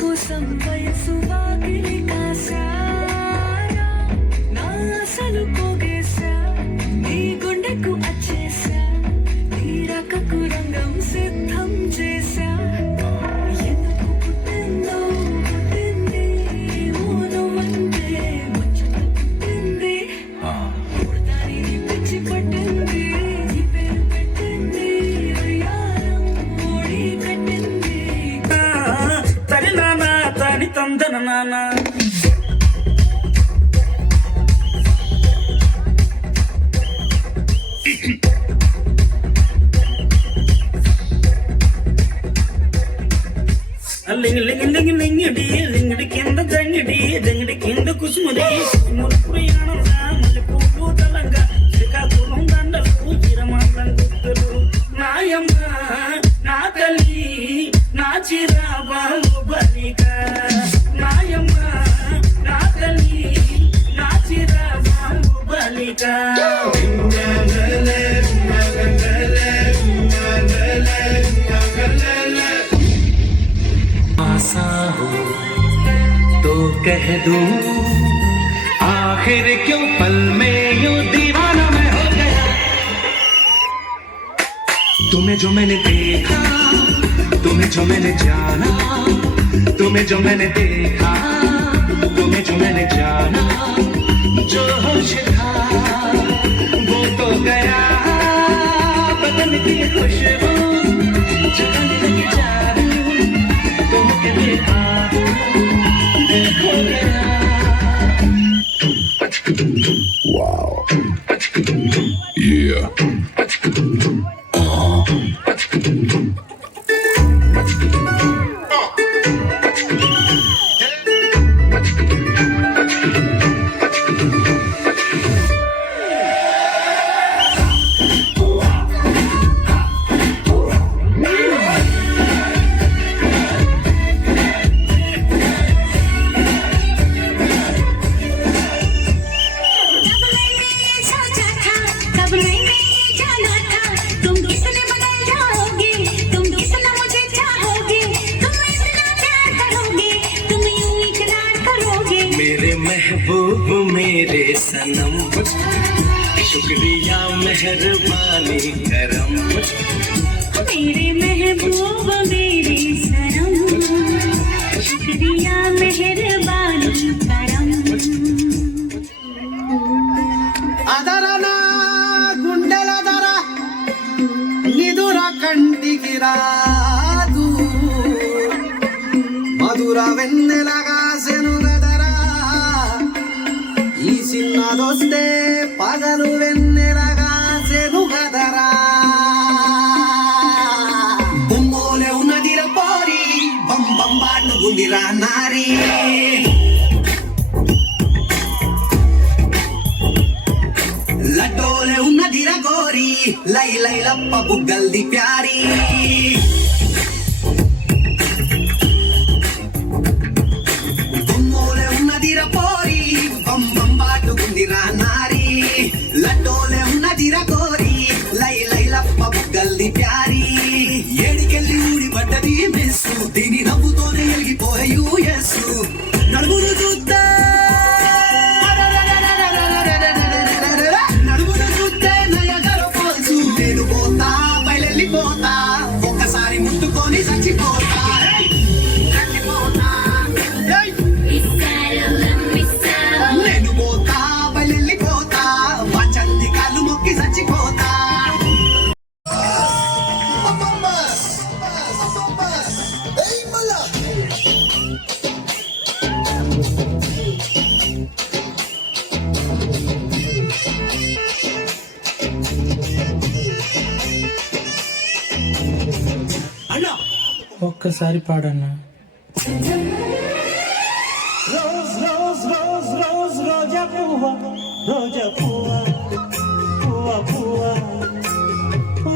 కోసం వయసు వాకిలి కాసారా నా అసలు పోగేశా నీ గుండెకు అచ్చేసా నీ రకకు రంగం సిద్ధం చేశా ఎందుకు పుట్టిందో పుట్టింది ఊనువంటే ముచ్చట పుట్టింది పుడతాని పిచ్చి పట్టింది నీ పేరు పెట్టింది వయ్యారం ఓడి కట్టింది తని నానా తని తందన నానా లింగి లింగి లింగి లింగిడి లింగిడి కింద జంగిడి జంగిడి కింద కుసుముడి ప్రయాణం మళ్ళీ పువ్వు తలంగా శ్రీకాకుళం దండలు చిరమాటం గుర్తులు నాయమ్మ నా తల్లి నా చిరాబాలు బలిక నాయమ్మ నా తల్లి నా చిరాబాలు బలిక आसा हो तो कह दूं आखिर क्यों पल में यूं दीवाना मैं हो गया तुम्हें जो मैंने देखा तुम्हें जो मैंने जाना तुम्हें जो मैंने देखा तुम्हें जो मैंने जाना जो होश था वो तो गया बदन की खुशबू जगाने लगी जादू तुमके देखा देखो गया Wow. Yeah. महबूब मेरे सनम शुक्रिया मेहरबानी करम मेरे महबूब मेरे सनम शुक्रिया मेहरबानी करम అదరనా గుండెల ధర నిదుర కంటికి రాదు మధుర వెన్నెలగా సెనుగదరా ఈ చిన్నదొస్తే పగలు వెన్నెలగా సెనుగదరా బొమ్మోలే ఉన్నదిర పోరి బం బం బాటుకుందిరా నారీ లడ్డోలే ఉన్నదిర గోరి లై లై లప్ప బుగ్గల్ది ప్యారీ బొమ్మోలే ఉన్నదిర పోరి బం బం బాటుకుందిరా నారీ లడ్డోలే ఉన్నదిర గోరి లై లై లప్ప బుగ్గల్ది ప్యారీ ఏడికెళ్ళి ఊడి పడ్డది మెస్సు దీని నవ్వుతోనే ఎలిగిపోయే యూఎస్ నడుమును చూస్తే ఒక్కసారి ముట్టుకొని చచ్చిపోతా నేను పోతా బయలుపోతా చంది కాళ్ళు మొక్కి చచ్చిపోతా ఒక్కసారి పాడన్నా రోజ్ రోజ్ రోజ్ రోజ్ రోజా పువ్వా పువ్వా పువ్వా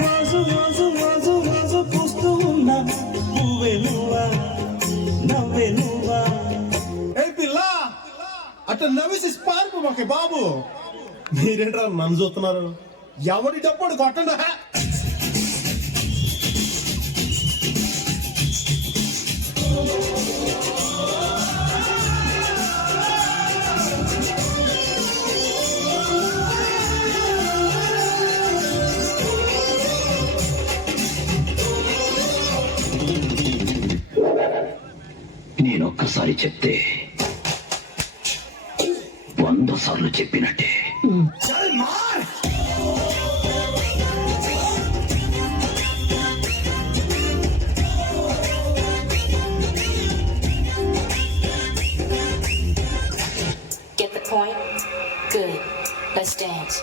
రోజు రోజు రోజు రోజు పూస్తూ ఉన్నా పువ్వే నువ్వా నవ్వే నువ్వా ఏ పిల్ల అట్ట నవ్వేసి పారిపో మాకే బాబు మీరేంట్రా నన్ను చూస్తున్నారు ఎవడి డప్పుడు కొట్టండా నేనొక్కసారి చెప్తే 100 సార్లు చెప్పినట్టే. Get the point? Good. Let's dance.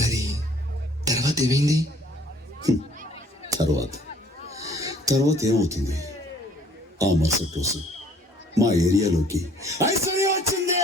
మరి తర్వాత ఏమైంది? తర్వాత ఏమవుతుంది? ఆ మరుసటి రోజు మా ఏరియాలోకి ఐశ్వర్య వచ్చింది.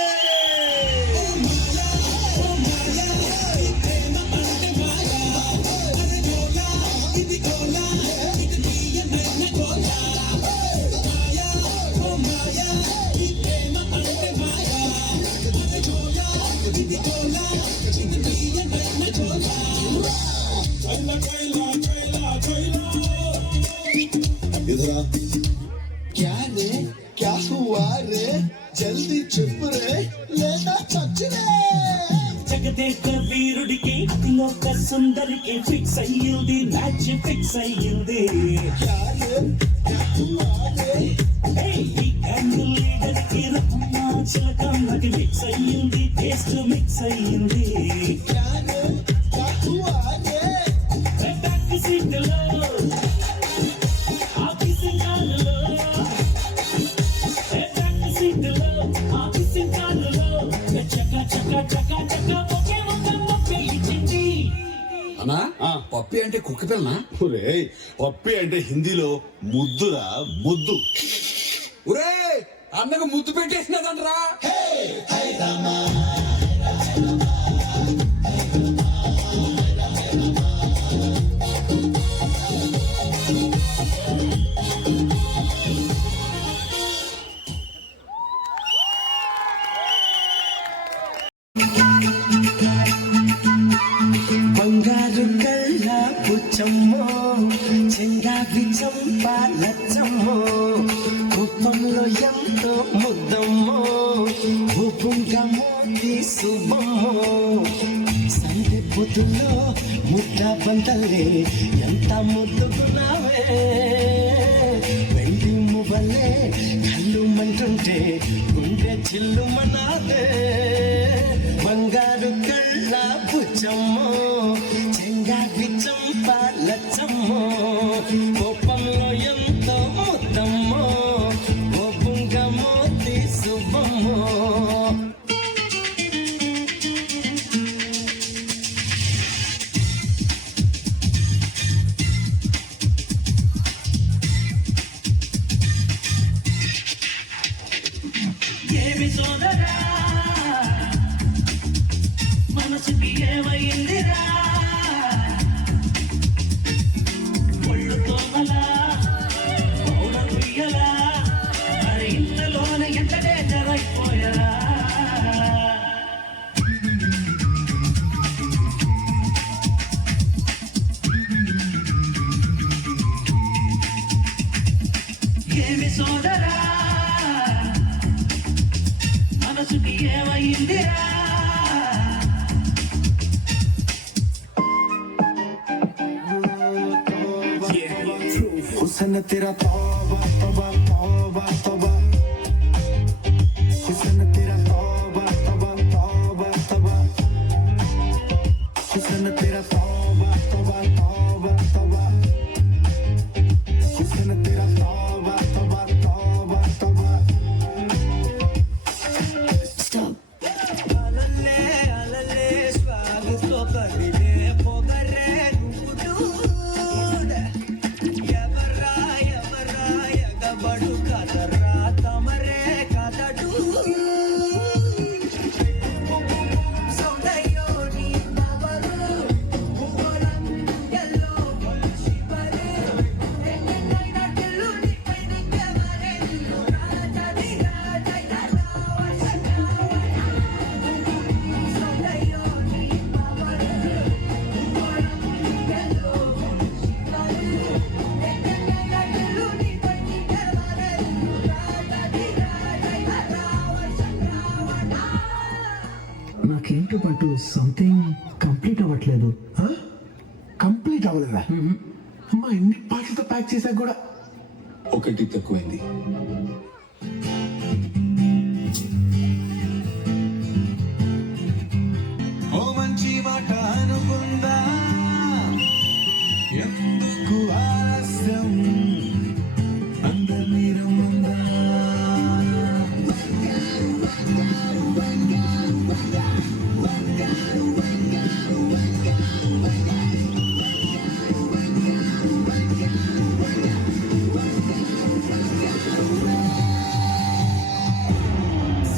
इधर क्या रे क्या हुआ रे जल्दी चुप रे लेना सच रे జగదేక వీరుడికి లోక సుందరికి ఫిక్స్ అయ్యింది, మ్యాచ్ ఫిక్స్ అయ్యింది. क्या रे क्या हुआ रे ఈ గ్యాంగ్ లీడర్ కి రమ్మా చిలకమ్మకి మిక్స్ అయ్యింది, టేస్ట్ మిక్స్ అయ్యింది. क्या रे क्या हुआ रे బ్యాక్ సీట్ లో ఆఫీస్ కారులో, బ్యాక్ సీట్ లో ఆఫీస్ కారులో చక చక చక చక ఒకే ఒకే ఇచ్చింది. అన్నా పప్పి అంటే కుక్క పిల్లనా? ఒరేయ్, పప్పి అంటే హిందీలో ముద్దురా, ముద్దు. ఒరే అన్నకు ముద్దు పెట్టేసినదంటరా. బంగారు కళ్ళ పుచ్చమ్మో, చెంగావి చంప లచ్చమ్మో, కుప్పంలో ఎంతో ముద్దమ్మో, ఉపుంగమో తీసుబమ్మో, సందె పొద్దులో ముద్ద బందలే ఎంత ముద్దుకున్నావే, వెండి మువ్వలే కళ్ళు మంటుంటే గుండె చిల్లు మనాదే. బంగారు కళ్ళ పుచ్చమ్మో, చెంగావి చంప లచ్చమ్మో, కోపంలో ఎంతో ముద్దమ్మో, కోపంగమో తీసుబమ్మో. ఏమి సోదరా మనసుకి ఏమైందిరా, ఒళ్ళు తోమలా పౌడర్ పియ్యలా, మరి ఇంతలోనే ఎంత డేంజర్ అయిపోయరా. ఏమి సోదరా మనసుకి ఏమైందిరా. हुस्न तेरा तौबा तौबा तौबा तौबा हुस्न तेरा तौबा तौबा तौबा तौबा हुस्न तेरा तौबा तौबा तौबा तौबा हुस्न तेरा तौबा तौबा तौबा तौबा అలలే అలలే స్వాగతో కదిలే పొగరే నువ్వు ఎవరా ఎవరా తో పాటు సంథింగ్ కంప్లీట్ అవ్వట్లేదు. కంప్లీట్ అవ్వలేదా? అమ్మా ఎన్ని పాటలతో ప్యాక్ చేశాక కూడా ఒకటి తక్కువైంది. ఓ మంచి మాట అనుకుందా, ఎందుకు ఆలస్యం, అందరినీ రమ్మందా.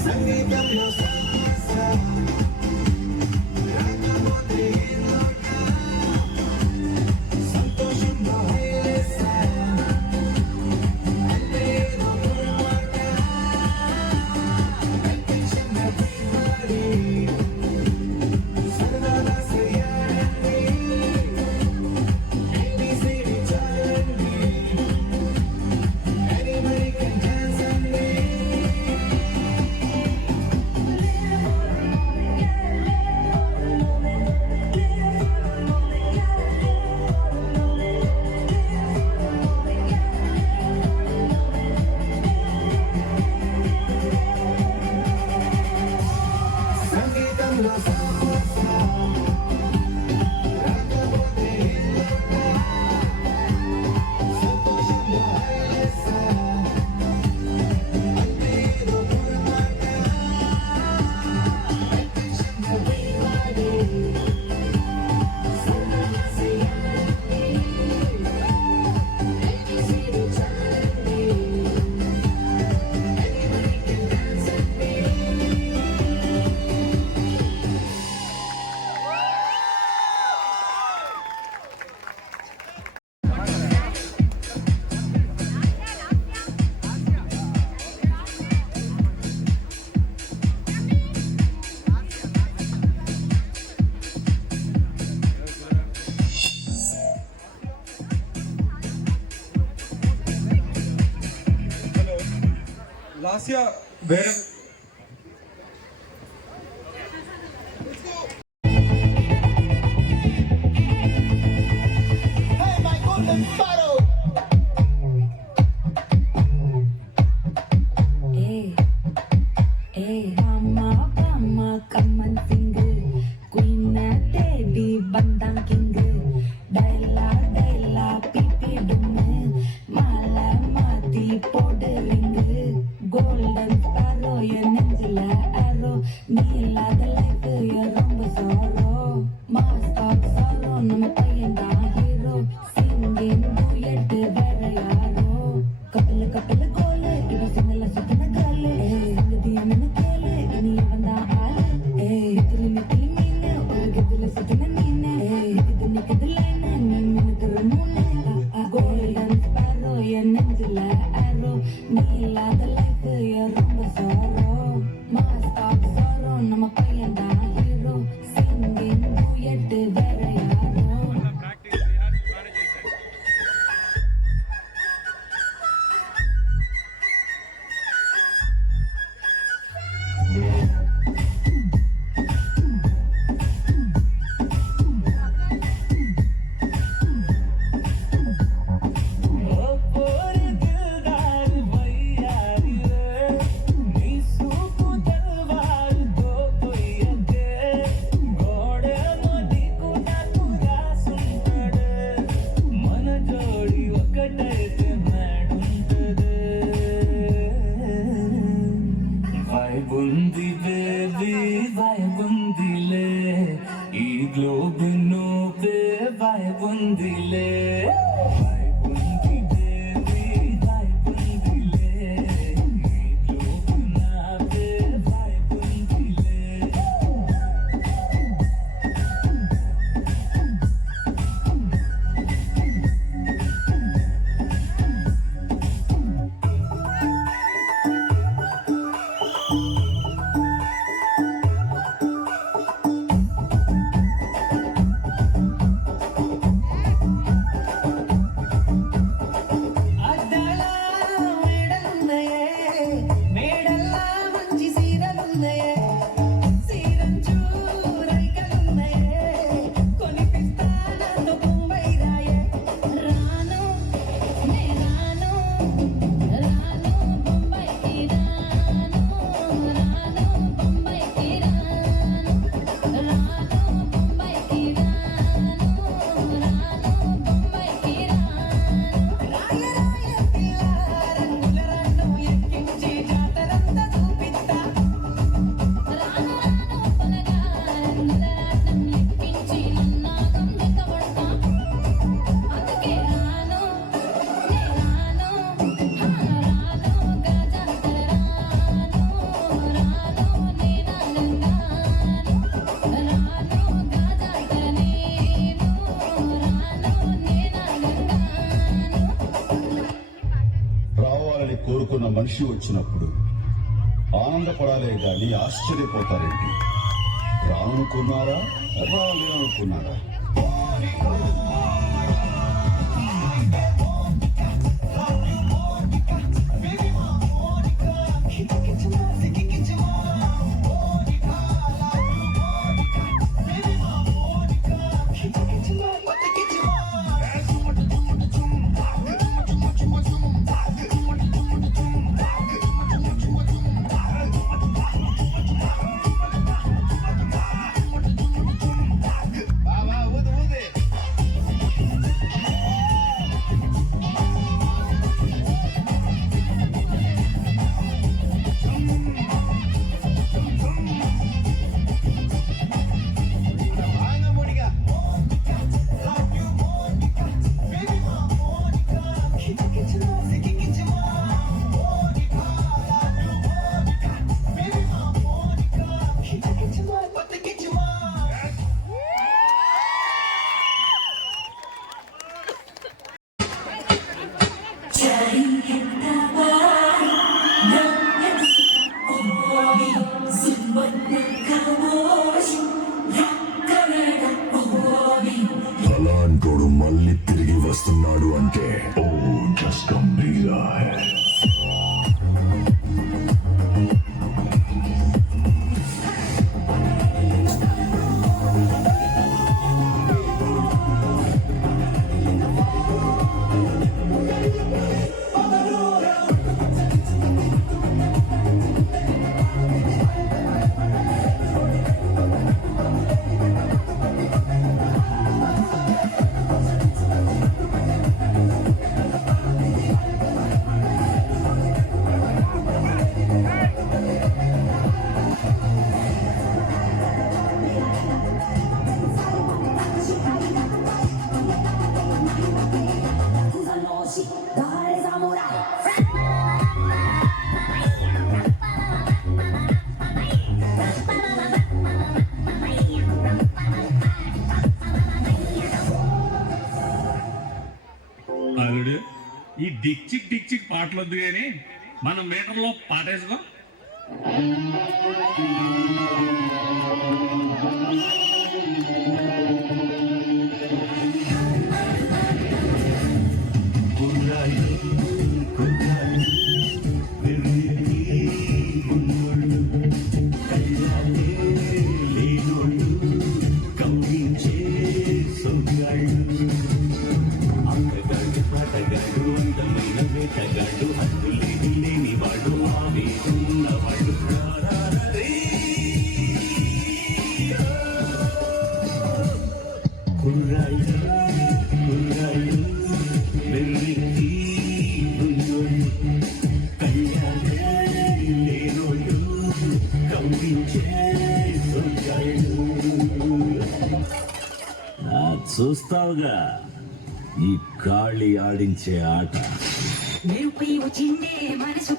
సంగీతంలో సమస్య రాకపోతే లోట, సంతోషంలో హైలేస, అంటే ఏదో పొరపాట, కనిపించిన తీవాలి, సరదాగా చేయాలండి, ABCD చాలండి, Anybody can dance అండి. సంగీతంలో సమస్య రాకపోతే లోట, సంతోషంలో హైలేస, అంటే ఏదో పొరపాట, కనిపించిన తీవాలి, సరదాగా చేయాలండి, ABCD చాలండి, Anybody can dance అండి. లాస్యా వేరే Hey, my golden sparrow. Mama, mama, come and sing. Queen, baby, bandang king. Daila, daila, pipi dumme. Mala, mati, powder ring. Golden sparrow, your nengila arrow. Neela, the life, your rumba sorrow. Master of sorrow, nama payanda hero. Singing duet, vera yaro. Couple goal, iva singala sutana gale. Sangadhiya nanu kele, ini avanda aale. Tili meene, oru gedula sutana neene. Idu nikadu line, neen minukuru noone. Golden sparrow, your nengila arrow. Neela, the life, your rumba sorrow. Master of sorrow, nama payanda hero. Singing duet, vera yaro. నీ సూపు తల్వారు దో కొయ్యదే కావాలని కోరుకున్న మనిషి వచ్చినప్పుడు ఆనందపడాలే గాని ఆశ్చర్యపోతారేంటి? రానుకున్నారా రాలేనుకున్నారా? అలాంటోడు మళ్ళీ తిరిగి వస్తున్నాడు అంటే ఓ జస్ట్ గంభీరా హై. అల్లుడు, ఈ డిక్చిక్ డిక్చిక్ పాటలు వద్దు కానీ మనం మీటర్లో పాటేసుకో. చూస్తావుగా ఈ గాళి ఆడించే ఆట. మెరుపై వచ్చిండే మనసు